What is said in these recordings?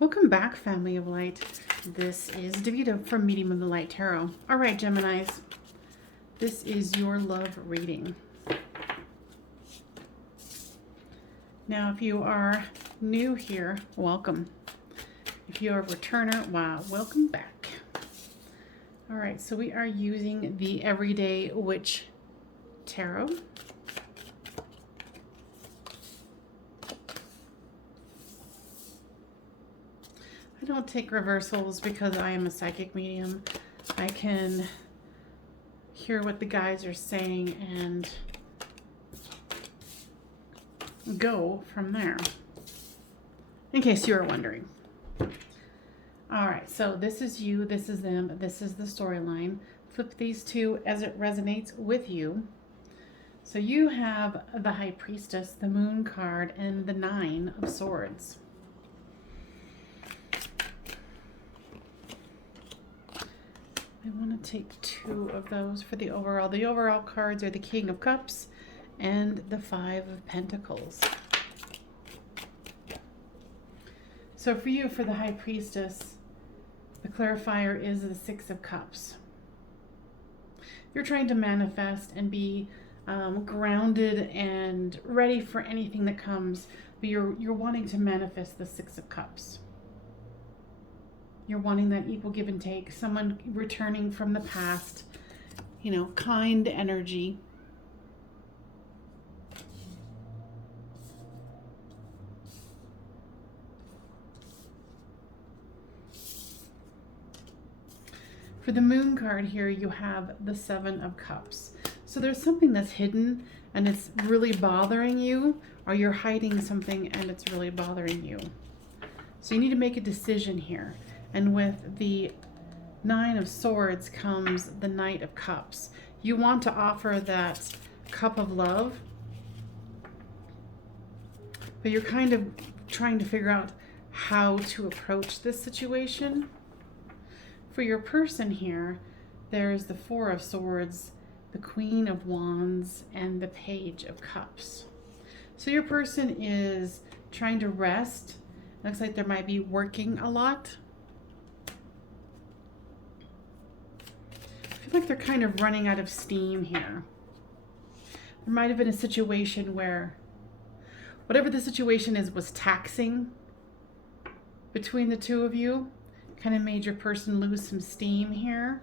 Welcome back, family of light. This is Davida from Medium of the Light Tarot. All right, Geminis, this is your love reading. Now, if you are new here, welcome. If you're a returner, wow, welcome back. All right, so we are using the Everyday Witch Tarot. I don't take reversals because I am a psychic medium. I can hear what the guys are saying and go from there, in case you were wondering. All right, so this is you, this is them, this is the storyline. Flip these two as it resonates with you. So you have the High Priestess, the Moon card, and the Nine of Swords. I want to take two of those for the overall. The overall cards are the King of Cups and the Five of Pentacles. So for you, for the High Priestess, the clarifier is the Six of Cups. You're trying to manifest and be grounded and ready for anything that comes, but you're wanting to manifest the Six of Cups. You're wanting that equal give and take, someone returning from the past, you know, kind energy. For the Moon card here, you have the Seven of Cups. So there's something that's hidden and it's really bothering you, or you're hiding something and it's really bothering you. So you need to make a decision here. And with the Nine of Swords comes the Knight of Cups. You want to offer that cup of love, but you're kind of trying to figure out how to approach this situation. For your person here, there's the Four of Swords, the Queen of Wands, and the Page of Cups. So your person is trying to rest. Looks like there might be working a lot. I feel like they're kind of running out of steam here. There might have been a situation where whatever the situation is was taxing between the two of you, kind of made your person lose some steam here.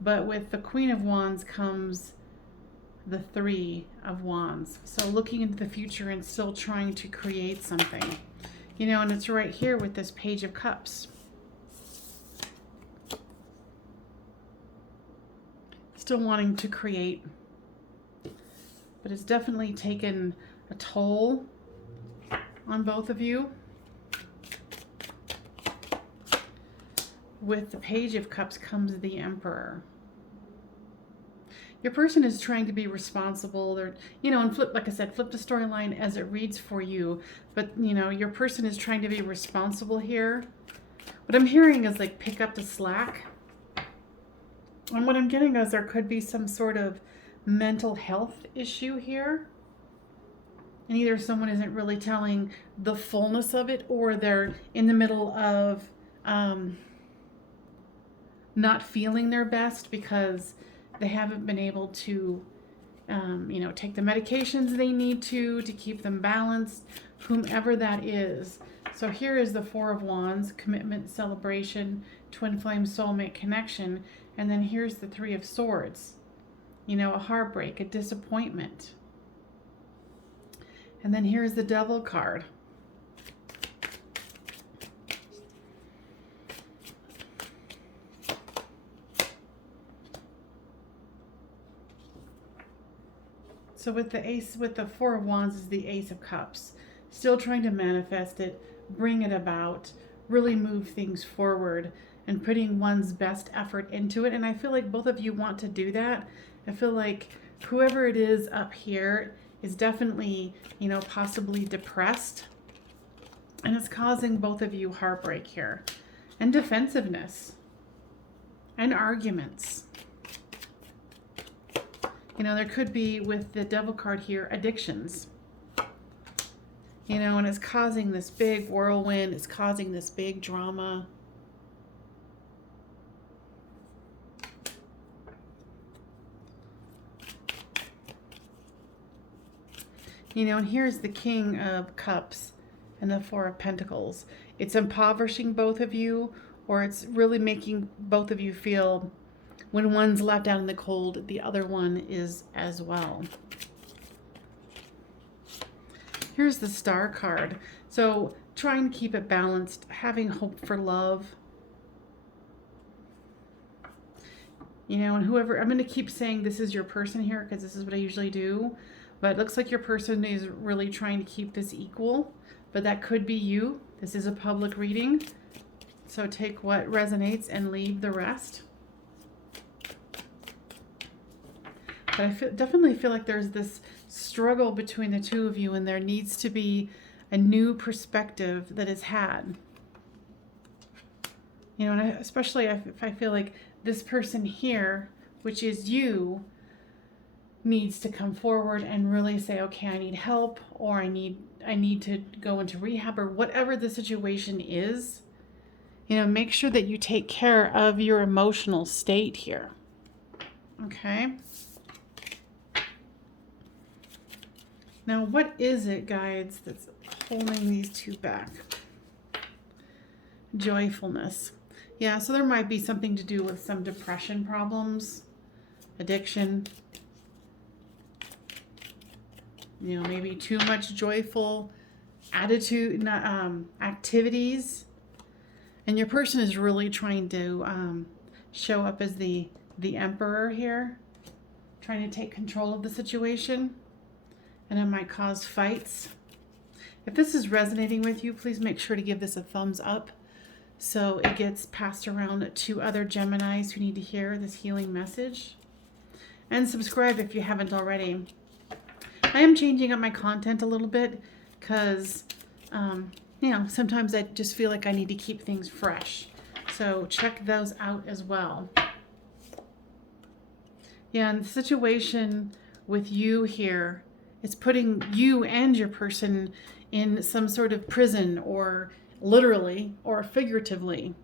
But with the Queen of Wands comes the Three of Wands. So looking into the future and still trying to create something. You know, and it's right here with this Page of Cups. Still wanting to create, but it's definitely taken a toll on both of you. With the Page of Cups comes the Emperor. Your person is trying to be responsible. They're, you know, and flip, like I said, flip the storyline as it reads for you. But, you know, your person is trying to be responsible here. What I'm hearing is like pick up the slack. And what I'm getting is there could be some sort of mental health issue here. And either someone isn't really telling the fullness of it, or they're in the middle of not feeling their best because they haven't been able to, you know, take the medications they need to keep them balanced, whomever that is. So here is the Four of Wands, commitment, celebration, twin flame, soulmate connection. And then here's the Three of Swords, you know, a heartbreak, a disappointment. And then here's the Devil card. So with the Ace, with the Four of Wands is the Ace of Cups. Still trying to manifest it, bring it about, really move things forward, and putting one's best effort into it. And I feel like both of you want to do that. I feel like whoever it is up here is definitely, you know, possibly depressed. And it's causing both of you heartbreak here. And defensiveness. And arguments. You know, there could be, with the Devil card here, addictions. You know, and it's causing this big whirlwind. It's causing this big drama. You know, and here's the King of Cups and the Four of Pentacles. It's impoverishing both of you, or it's really making both of you feel when one's left out in the cold, the other one is as well. Here's the Star card. So trying to keep it balanced, having hope for love. You know, and whoever, I'm going to keep saying this is your person here because this is what I usually do. But it looks like your person is really trying to keep this equal. But that could be you. This is a public reading. So take what resonates and leave the rest. But I definitely feel like there's this struggle between the two of you, and there needs to be a new perspective that is had. You know, and especially if I feel like this person here, which is you, needs to come forward and really say, okay, I need help, or I need to go into rehab, or whatever the situation is. You know, make sure that you take care of your emotional state here. Okay. Now, what is it, guides, that's holding these two back? Joyfulness. Yeah, so there might be something to do with some depression problems, addiction. You know, maybe too much joyful attitude, activities. And your person is really trying to show up as the emperor here, trying to take control of the situation. And it might cause fights. If this is resonating with you, please make sure to give this a thumbs up so it gets passed around to other Geminis who need to hear this healing message. And subscribe if you haven't already. I am changing up my content a little bit because, you know, sometimes I just feel like I need to keep things fresh. So check those out as well. Yeah, and the situation with you here, it's putting you and your person in some sort of prison, or literally or figuratively.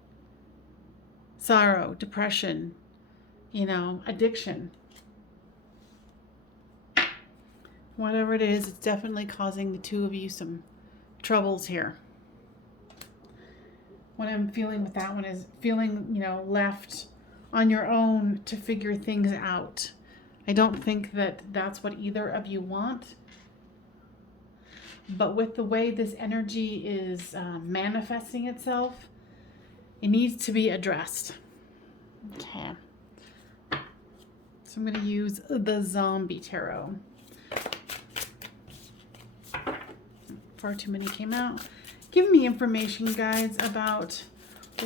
Sorrow, depression, you know, addiction. Whatever it is, it's definitely causing the two of you some troubles here. What I'm feeling with that one is feeling, you know, left on your own to figure things out. I don't think that that's what either of you want. But with the way this energy is manifesting itself, it needs to be addressed. Okay. So I'm going to use the Zombie Tarot. Far too many came out. Give me information, guides, about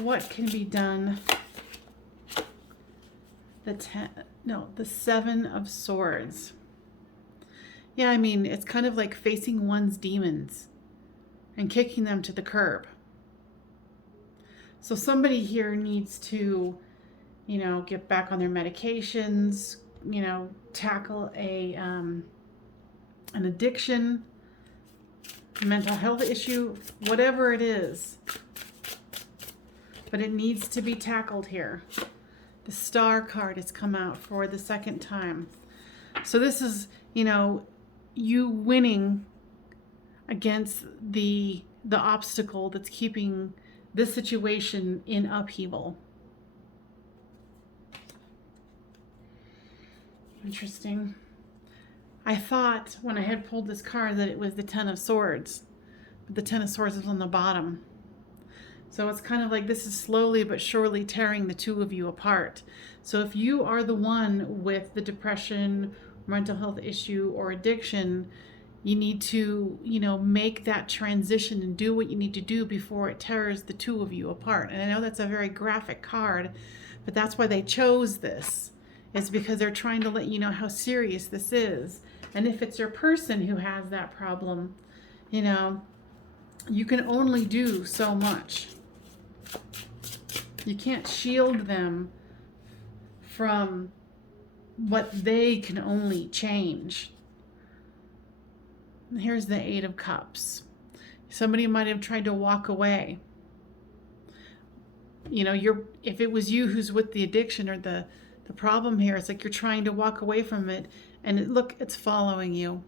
what can be done. The Seven of Swords. Yeah, I mean, it's kind of like facing one's demons and kicking them to the curb. So somebody here needs to, you know, get back on their medications, you know, tackle an addiction, mental health issue, whatever it is. But it needs to be tackled here. The Star card has come out for the second time. So this is, you know, you winning against the obstacle that's keeping this situation in upheaval. Interesting. I thought when I had pulled this card that it was the Ten of Swords, but the Ten of Swords is on the bottom. So it's kind of like this is slowly but surely tearing the two of you apart. So if you are the one with the depression, mental health issue, or addiction, you need to, you know, make that transition and do what you need to do before it tears the two of you apart. And I know that's a very graphic card, but that's why they chose this. It's because they're trying to let you know how serious this is. And if it's your person who has that problem, you know, you can only do so much. You can't shield them from what they can only change. Here's the Eight of Cups. Somebody might have tried to walk away. You know, if it was you who's with the addiction or the problem here, it's like you're trying to walk away from it, and look, it's following you.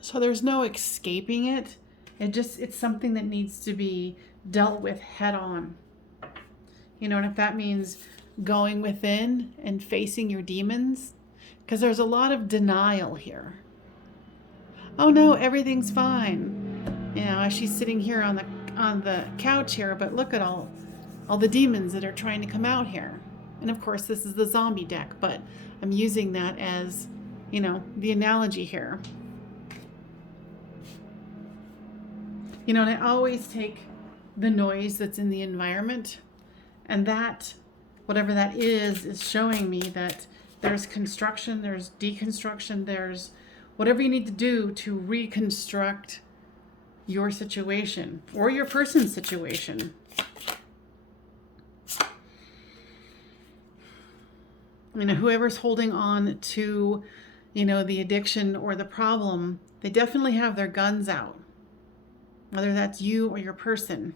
So there's no escaping it. It's something that needs to be dealt with head on. You know, and if that means going within and facing your demons, because there's a lot of denial here. Oh no, everything's fine. You know, she's sitting here on the couch here, but look at all the demons that are trying to come out here. And of course, this is the zombie deck, but I'm using that as, you know, the analogy here. You know, and I always take the noise that's in the environment, and that, whatever that is showing me that there's construction, there's deconstruction, there's whatever you need to do to reconstruct your situation or your person's situation. You know, whoever's holding on to, you know, the addiction or the problem, they definitely have their guns out, whether that's you or your person.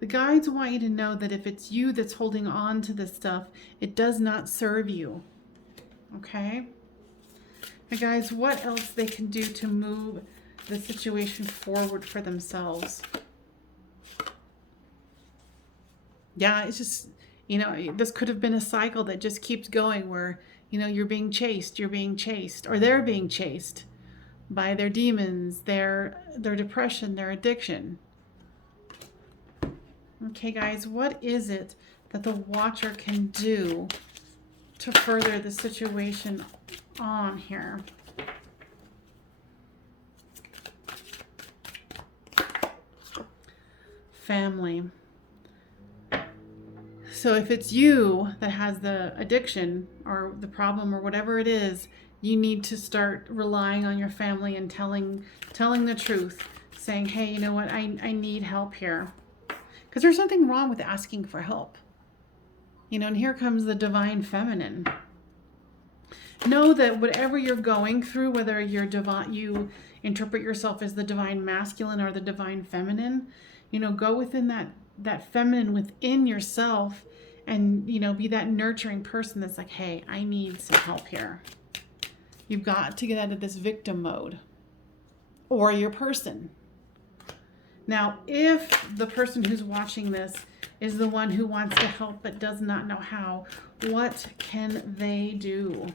The guides want you to know that if it's you that's holding on to this stuff, it does not serve you. Okay? Now guys, what else they can do to move the situation forward for themselves? Yeah, it's just, you know, this could have been a cycle that just keeps going where, you know, you're being chased, or they're being chased by their demons, their depression, their addiction. Okay, guys, what is it that the Watcher can do to further the situation on here? Family. So if it's you that has the addiction or the problem or whatever it is, you need to start relying on your family and telling the truth, saying, hey, you know what, I need help here. Because there's nothing wrong with asking for help. You know, and here comes the divine feminine. Know that whatever you're going through, whether you're you interpret yourself as the divine masculine or the divine feminine, you know, go within that feminine within yourself and, you know, be that nurturing person that's like, hey, I need some help here. You've got to get out of this victim mode. Or your person. Now, if the person who's watching this is the one who wants to help but does not know how, what can they do?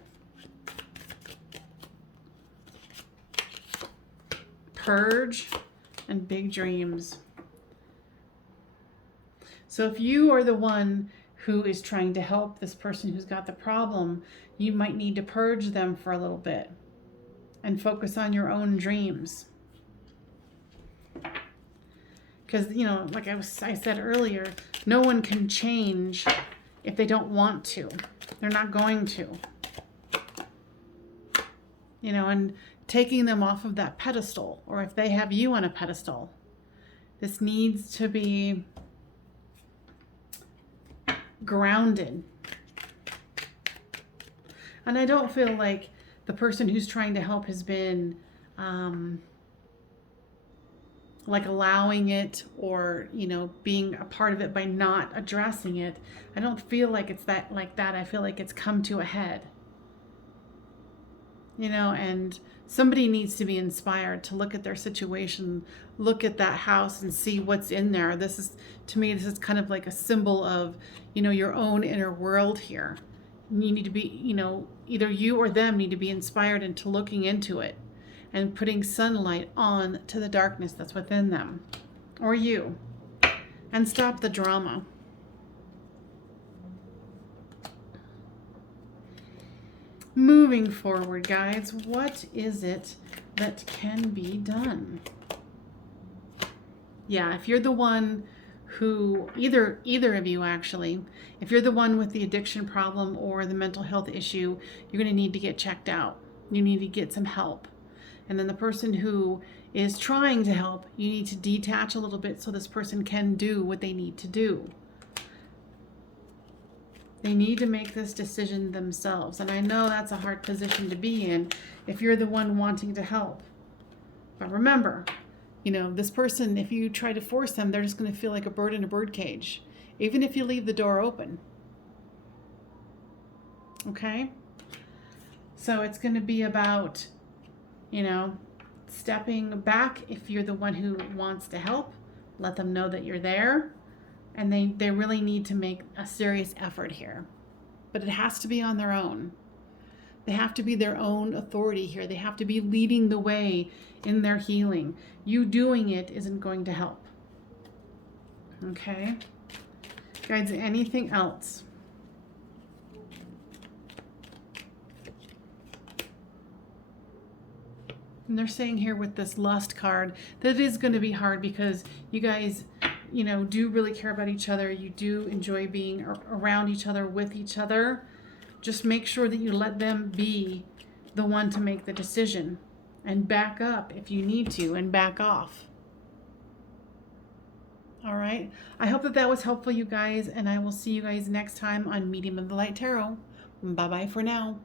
Purge and big dreams. So if you are the one who is trying to help this person who's got the problem, you might need to purge them for a little bit and focus on your own dreams. Because, you know, like I said earlier, no one can change if they don't want to. They're not going to. You know, and taking them off of that pedestal, or if they have you on a pedestal, this needs to be grounded. And I don't feel like the person who's trying to help has been like allowing it or, you know, being a part of it by not addressing it. I don't feel like it's like that. I feel like it's come to a head. You know, and somebody needs to be inspired to look at their situation, look at that house and see what's in there. This is, to me, this is kind of like a symbol of, you know, your own inner world here. You need to be, you know, either you or them need to be inspired into looking into it and putting sunlight on to the darkness that's within them, or you, and stop the drama. Moving forward, guys, what is it that can be done? Yeah, if you're the one who, either of you actually, if you're the one with the addiction problem or the mental health issue, you're going to need to get checked out. You need to get some help. And then the person who is trying to help, you need to detach a little bit so this person can do what they need to do. They need to make this decision themselves. And I know that's a hard position to be in if you're the one wanting to help. But remember, you know, this person, if you try to force them, they're just going to feel like a bird in a birdcage, even if you leave the door open. Okay? So it's going to be about, you know, stepping back if you're the one who wants to help. Let them know that you're there. And they really need to make a serious effort here. But it has to be on their own. They have to be their own authority here. They have to be leading the way in their healing. You doing it isn't going to help. Okay? Guys, anything else? And they're saying here with this lust card that it is going to be hard because you guys, you know, do really care about each other. You do enjoy being around each other, with each other. Just make sure that you let them be the one to make the decision, and back up if you need to, and back off. All right. I hope that was helpful, you guys, and I will see you guys next time on Medium of the Light Tarot. Bye-bye for now.